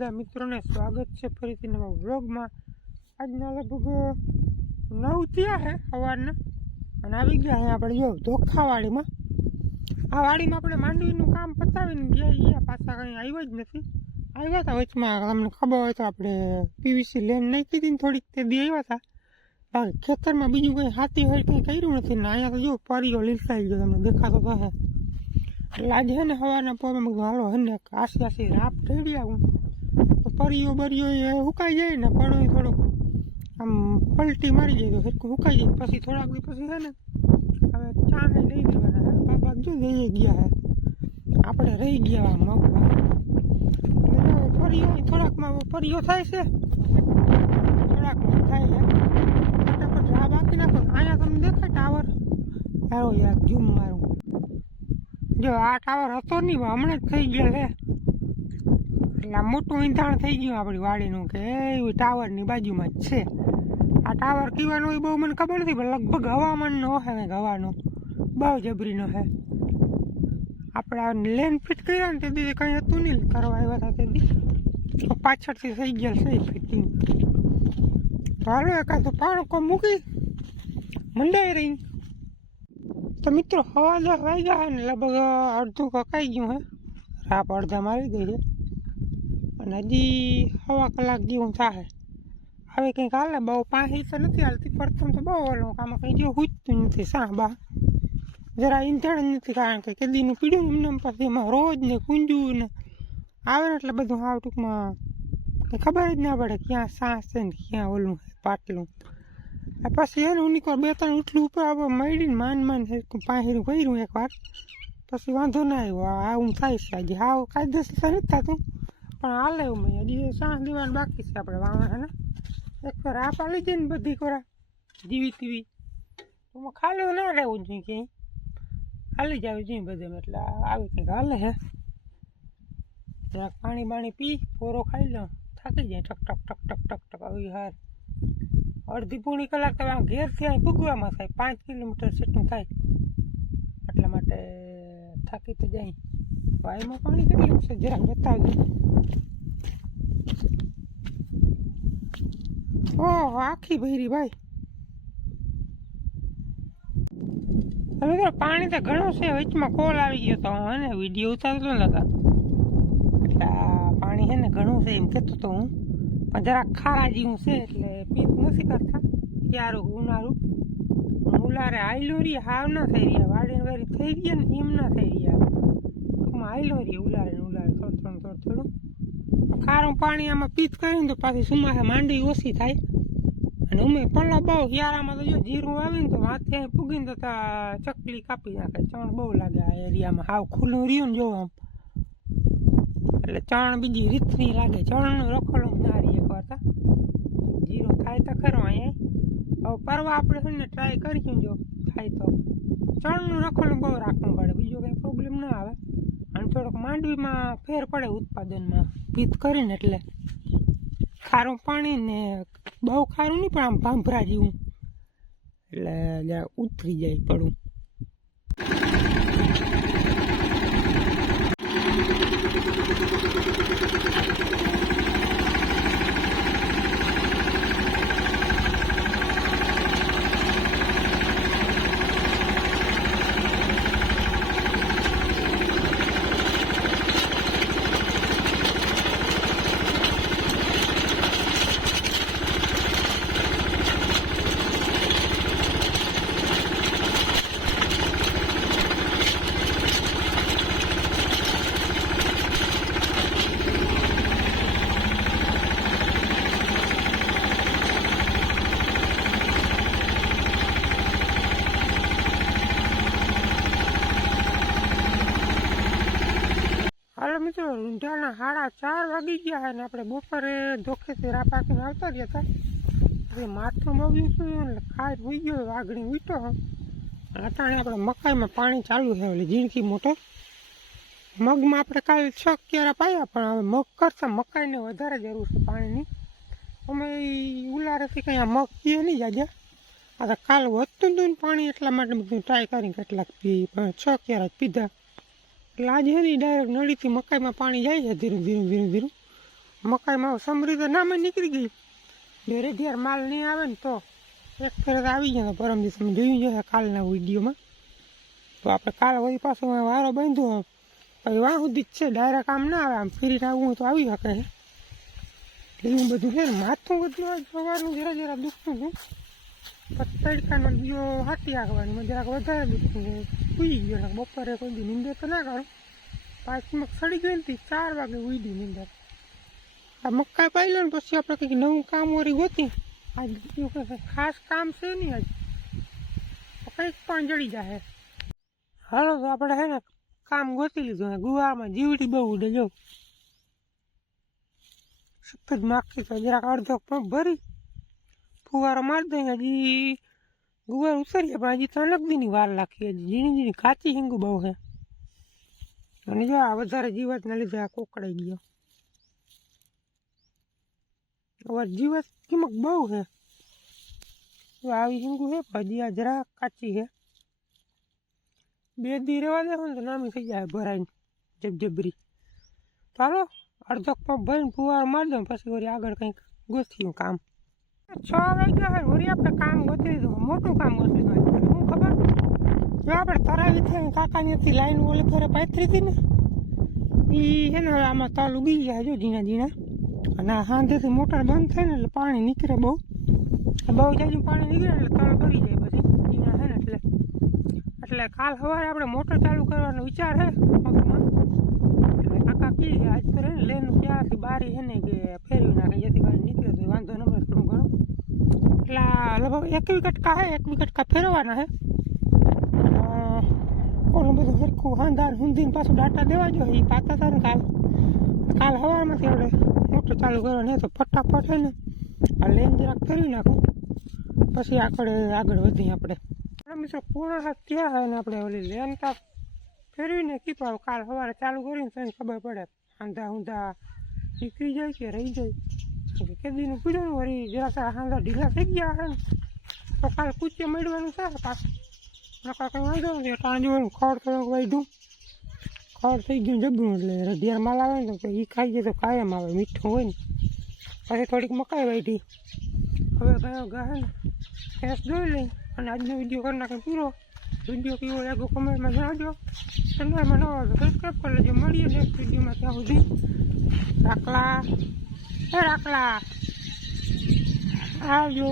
બધા મિત્રોને સ્વાગત છે ફરીથી નવા વ્લોગમાં। આજના લગભગ 9 થયા છે સવારના અને આવી ગયા છે આપણે જો ધોખાવાડીમાં। આ વાડીમાં આપણે માંડવીનું કામ પતાવીને ગયા પાછા કંઈ આવ્યા જ નથી। આવ્યા હતા વચમાં, તમને ખબર હોય તો આપણે પીવીસી લેન નાખી હતી ને થોડીક તે દી આવ્યા હતા। બાકી ખેતરમાં બીજું કંઈ હાથી હોય કંઈ કર્યું નથી ને અહીંયા તો જો પરીઓ લીલસાઈ ગયો, તમને દેખાતો થશે। એટલે આજે છે ને સવારના પોરમાં હાલો હે ને આસી રાપ ઢળી આવું તો પરીઓ બરીઓ એ સુકાઈ જાય ને, પણ થોડુંક આમ પલટી મારી જાય તો સરખું સુકાઈ જાય। પછી થોડાક દી પછી છે ને હવે ચાહે લઈ દેવાના હે। બાબા જો લઈ ગયા હે, આપણે રહી ગયા મગમાં। એટલે પરીઓ થોડાકમાં પરીઓ થાય છે, થોડાકમાં થાય છે। ફટાફટ રાહ બાકી નાખો। અહીંયા તમને દેખાય ટાવર? સારો યાર ઝૂમ મારું, જો આ ટાવર હતો નહીં, હમણાં જ થઈ ગયો છે। એટલે મોટું ઈંધાણ થઈ ગયું આપણી વાડીનું કે એ ટાવરની બાજુમાં જ છે। આ ટાવર કીવાનો એ બહુ મને ખબર નથી, પણ લગભગ હવામાનનો હશે કંઈક, હવાનો બહુ જબરીનો છે। આપણે આ લેન ફિટ કર્યા ને તે દી કંઈ હતું નહીં, કરવા આવ્યા હતા તે દી પાછળથી થઈ ગયા છે ફિટિંગ। તો હાલો એકાદું પાણકો મૂકી મંડાઈ રહી। તો મિત્રો હવા 10 વાગ્યા છે ને લગભગ અડધું કકાઈ ગયું છે, રાપ અડધા મારી ગઈ છે અને હજી સવા કલાક જેવું થાય। હવે કંઈક હાલે, બહુ પાણી તો નથી હાલતી, પ્રથમ તો બહુ ઓલું આમાં કંઈ જેવું હુજતું નથી, બા જરા ઈંધણ જ નથી, કારણ કે કેદીનું પીડ્યું એમને પછી એમાં રોજ ને કુંજું ને આવે ને એટલે બધું હાવ ટૂંકમાં ખબર જ ના પડે ક્યાં સાસ છે ને ક્યાં ઓલું પાટલું। પછી એનું ઉનીકોર 2-3 ઉઠલું ઉપર આપણે મળીને માન પાહેરું કર્યું એકવાર, પછી વાંધો ના આવ્યો। આવું થાય છે હજી, હાવ કાયદેસર નથી થતું પણ હાલે એવું મેં હજી સાસ દેવાનું બાકી છે આપણે વાવણ હે ને। એક વાર રાપ આલી જાય ને બધી કોરા જીવી તીવી એમાં ખાલી ના રહેવું જોઈએ, ક્યાંય હાલી જવું જોઈએ બધે, એટલે આવી કંઈક હાલે છે। જરાક પાણી બાણી પી પોરો ખાઈ લો, થાકી જાય ટક ટક ટક ટક ટક ટક આવી હાર। અડધી પોણી કલાક તો આ ઘેરથી અહીં પૂગવામાં થાય, 5 કિલોમીટર જેટલું થાય, એટલા માટે થાકી તો જાય। વાયમાં પાણી કેટલું છે જરાક બતાવજો। ઓહો આખી ભરી ભાઈ, હવે તો પાણી તો ઘણું છે। વચમાં કોલ આવી ગયો તો હે ને વિડીયો ઉતારતો નતા, એટલે પાણી છે ને ઘણું છે એમ કહેતો તો હું, પણ જરાક ખારા જેવું છે એટલે પીત નથી કરતા। ક્યારું ઉનાળું ઉલારે આયલો રહી, હાવ ના થઈ રહ્યા, વાડીને વારી થઈ ગયા ને એમ ના થઈ રહ્યા, ટૂંકમાં આયલો રહી ઉલારે ને ઉલારે થોડું ખારું પાણી આમાં પીત કરીને તો પાછી સુમાસે માંડવી ઓછી થાય। અને ઉમે પલ્લા બહુ હિયારામાં તો જો જીરું આવે ને તો માથે પૂગીને તો ચકલી કાપી નાખે, ચણ બહુ લાગે આ એરિયામાં, હાવ ખુલ્લું રહ્યું ને જો આમ, એટલે ચણ બીજી રીતની લાગે, ચણનું રખોલું ના રહીએ કરતા। જીરો થાય તો ખરો અહીંયા, હવે પરવા આપણે છે ને ટ્રાય કરીશું, જો થાય તો ચણનું રખોલું બહુ રાખવું પડે, બીજો કંઈ પ્રોબ્લેમ ના આવે। અને થોડોક માંડવીમાં ફેર પડે ઉત્પાદનમાં પીત કરીને, એટલે ખારું પાણી ને બહુ ખારું નહીં પણ આમ ભાંભરા જેવું, એટલે ઉતરી જાય પડું। હાલો મિત્રો, રૂંઢાના 4:30 વાગી ગયા છે ને આપણે બપોરે ધોખેથી રાહ પાકીને આવતા રહ્યા હતા, એટલે માથું મગ્યું છું એટલે ખાઈ હોઈ ગયો, વાઘણી ઉઠો અટાણે આપણે મકાઈમાં પાણી ચાલુ છે, એટલે ઝીણકી મોટર મગમાં આપણે કાલે 6 ક્યારા પાયા, પણ હવે મગ કરતાં મકાઈને વધારે જરૂર છે પાણીની। અમે ઉલારેથી કંઈ આ મગ પીએ નહીં જાજા, આ તો કાલ વધતું હતું ને પાણી, એટલા માટે બધું ટ્રાય કરીને કેટલાક પીએ, પણ 6 ક્યારા જ પીધા। એટલે આજે એની ડાયરેક્ટ નળીથી મકાઈમાં પાણી જાય છે ધીરું ધીરું, મકાઈમાં સમરી તો નામે નીકળી ગઈ. ઘેરે ઘેર માલ નહીં આવે ને તો એક ફેર આવી જાય. પરમ દિવસ તમે જોયું છે કાલના વિડીયોમાં. તો આપણે કાલ વળી પાછો વારો બાંધ્યો પછી વાહ સુધી જ છે. ડાયરેક્ટ કામ ના આવે, આમ ફીરીને આવવું તો આવી શકે છે. એવું બધું છે ને. માથું બધું સવારનું જરા જરા દુખતું હતું. તડકાનો ગયો 7 વાગવાની જરાક વધારે દુખતું સુઈ ગયો. બપોરે કોઈ દી નીંદર તો ના કરું. 5 સડી ગઈ ને 4 વાગે ઉડી નીંદર. આ મકાઈ પાઈ લો ને પછી આપણે કંઈક નવું કામ વળી ગોતી. આજ ખાસ કામ છે નહીં આજ, કંઈક પણ જડી જાય. હાલો તો આપણે છે ને કામ ગોતી લીધું. ગુવારમાં જીવડી બહુ ઉડે. જો સફેદ માખી તો જરાક અડધો પગ ભરી ફુવારો મારી દઈએ. હજી ગુવાર ઉતરીએ પણ હજી 3 દીની વાર લાગી. હજી ઝીણી ઝીણી કાચી હિંગુ બહુ છે. અને જો આ વધારે જીવતના લીધે આ કોકડાઈ ગયો. હવે જીવત કિંમત બહુ છે. આવી હિંગુ છે હજી આ જરા કાચી છે. 2 દી રહેવા દેવો ને તો નામી થઈ જાય ભરાઈને જબજબરી. ચાલો અડધો પગ ભરીને ફુવારો મારી દઉં પછી વળી આગળ કંઈક ગોઠ્યું કામ. 6 વાગ્યા હોય વળી આપણે કામ ગોતી લીધું. મોટું કામ ગોતી લીધું. શું ખબર જો આપણે તરાવીથી કાકાની હતી લાઈન ઓલી ફરે પાથરી હતી ને એ છે ને આમાં તલ ઉગી જાય. જો ઝીણા ઝીણા. અને સાંજેથી મોટર બંધ થાય ને એટલે પાણી નીકળે બહુ જાજુ પાણી નીકળે એટલે તલ ભરી જાય પછી ઝીણા છે ને. એટલે કાલ સવારે આપણે મોટર ચાલુ કરવાનો વિચાર છે મગમાં. એટલે કાકા કહે કે આજ તો રહે ને લેનું ક્યાંથી બારી છે ને કે ફેરવી નાખે જેથી કરીને નીકળે તો વાંધો ન પડે થોડું ઘણું. એટલે લગભગ 1 કટકા છે, 1 કટકા ફેરવવાના છે. ઓલું બધું સરખું હાંધાર હુંધીને પાછું ડાટા દેવા જો એ પાતા હતા ને કાલ સવારમાંથી આપણે મોટર ચાલુ કરવાની તો ફટાફટ છે ને આ લેન જરાક ફેરવી નાખું પછી આગળ વધીએ આપણે. મિત્રો પૂર્ણ હાથ ત્યાં હોય ને આપણે ઓલી લેન તા ફેરવીને કીપાવ કાલ સવારે ચાલુ કરીને તને ખબર પડે હાંધા ઊંધા નીકળી જાય કે રહી જાય. કેદીનું પીડ્યું વળી જરાક હાંધા ઢીલા થઈ ગયા હે ને તો કાલ કૂચે મળવાનું છે પાછું. નકા કંઈ વાંધો નથી. ટાણ જોવાનું ખડ થોડુંક વાઢું ખડ થઈ ગયું જબરું એટલે રઢિયાર માલ આવે ને તો એ ખાઈ જાય તો કાયમ આવે મીઠું હોય ને. પછી થોડીક મકાઈ વાઢી. હવે કયો ગાહે ને ફેસ જોઈ લઈ અને આજનો વિડીયો કરી નાખે પૂરો. વિડીયો કેવો લાગ્યો કમેન્ટમાં જણાવજો. ચેનલમાં નવા તો સબસ્ક્રાઈબ કરી લેજો. મળીએ નેક્સ્ટ વિડીયોમાં. ત્યાં સુધી રાખલા આવજો.